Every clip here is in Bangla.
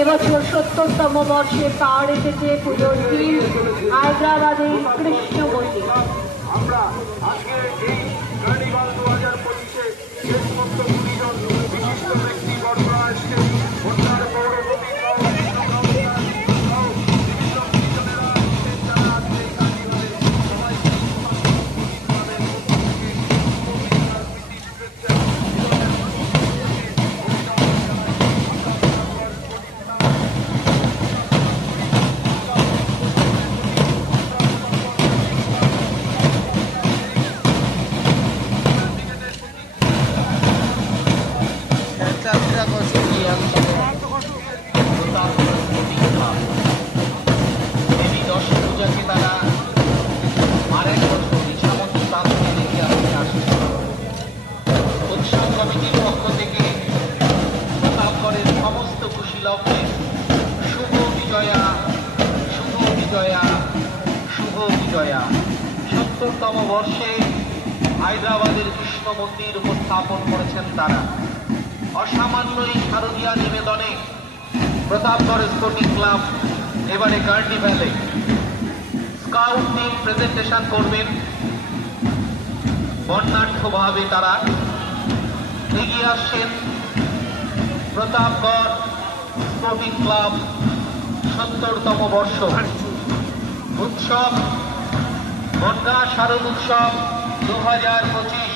এবছর ৭০তম বর্ষে পা রেখেছে পুজোর দিন হায়দ্রাবাদের কৃষ্ণ মন্দির। আমরা আজকে এই কার্নিভাল 2025-এ যে সমস্ত গুণীজন বিশিষ্ট ব্যক্তিবর্গরা আসছেন, বন্যার পৌরপতি সত্তরতম বর্ষে হায়দ্রাবাদের কৃষ্ণ মন্দির উপস্থাপন করেছেন তারা। অসামান্য এই শারদীয়া নিবেদনে প্রতাপগড় স্পোর্টিং ক্লাব এবারে কার্নিভ্যালে স্কাউট টিম প্রেজেন্টেশন করবেন। বর্ণাঢ্যভাবে তারা এগিয়ে আসছেন। প্রতাপগড় স্পোর্টিং ক্লাব ৭০তম বর্ষ উৎসব, বন্যা শারদ উৎসব 2025।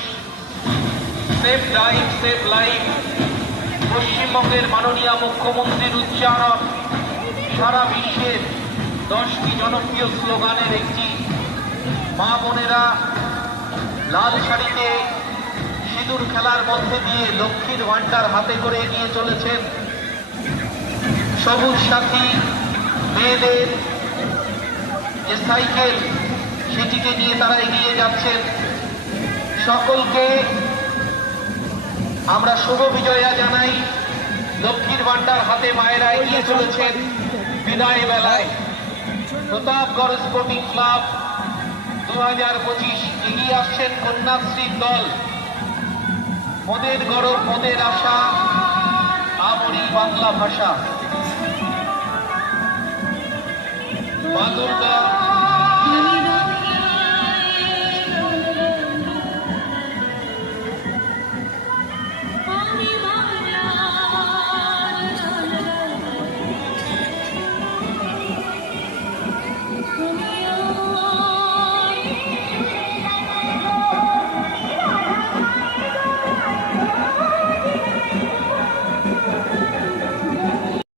সেভ ড্রাইভ সেভ লাইফ পশ্চিমবঙ্গের মাননীয় মুখ্যমন্ত্রীর উচ্চারণ সারা বিশ্বের 10টি জনপ্রিয় স্লোগানের একটি। মা বোনেরা লাল শাড়িতে সিঁদুর খেলার মধ্যে দিয়ে লক্ষ্মীর ভাণ্ডার হাতে করে এগিয়ে চলেছেন। সবুজ সাথী মেয়েদের যে সাইকেল, সেটিকে নিয়ে তারা এগিয়ে যাচ্ছেন। সকলকে আমরা শুভ বিজয়া জানাই। লক্ষ্মীর ভাণ্ডার হাতে মায়েরা এগিয়ে চলেছেন বিদায় বেলায়। প্রতাপগড় স্পোর্টিং ক্লাব 2025 এগিয়ে আসছেন কন্যাশ্রীর দল। মোদের গৌরব মোদের আশা, আমরি বাংলা ভাষা। মা দুর্গা